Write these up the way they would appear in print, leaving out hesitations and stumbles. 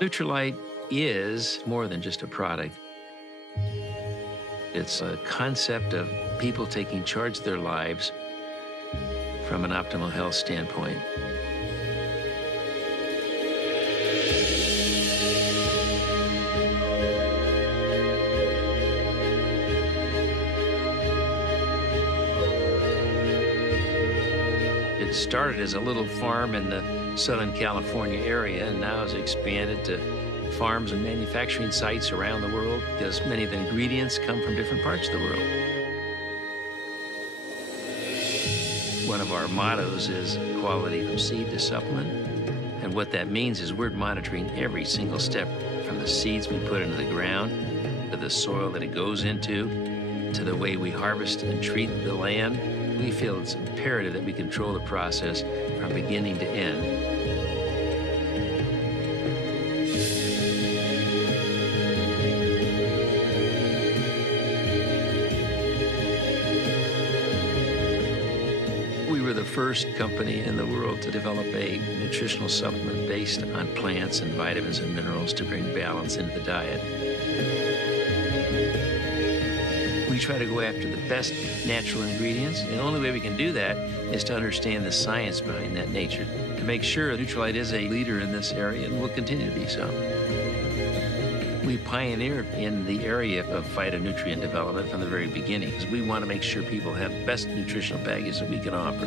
Nutrilite is more than just a product. It's a concept of people taking charge of their lives from an optimal health standpoint. It started as a little farm in the Southern California area and now has expanded to farms and manufacturing sites around the world because many of the ingredients come from different parts of the world. One of our mottos is quality from seed to supplement. And what that means is we're monitoring every single step from the seeds we put into the ground, to the soil that it goes into, to the way we harvest and treat the land. We feel it's imperative that we control the process from beginning to end. We were the first company in the world to develop a nutritional supplement based on plants and vitamins and minerals to bring balance into the diet. We try to go after the best natural ingredients, and the only way we can do that is to understand the science behind that nature, to make sure Nutrilite is a leader in this area and will continue to be so. We pioneered in the area of phytonutrient development from the very beginning, because we want to make sure people have the best nutritional package that we can offer.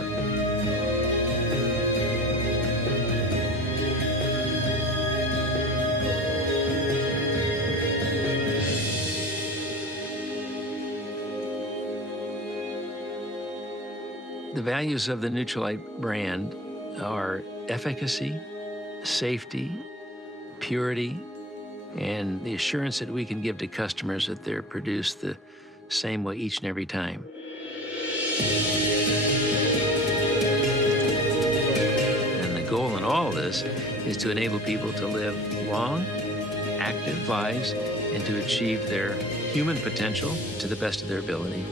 The values of the Nutrilite brand are efficacy, safety, purity, and the assurance that we can give to customers that they're produced the same way each and every time. And the goal in all of this is to enable people to live long, active lives and to achieve their human potential to the best of their ability.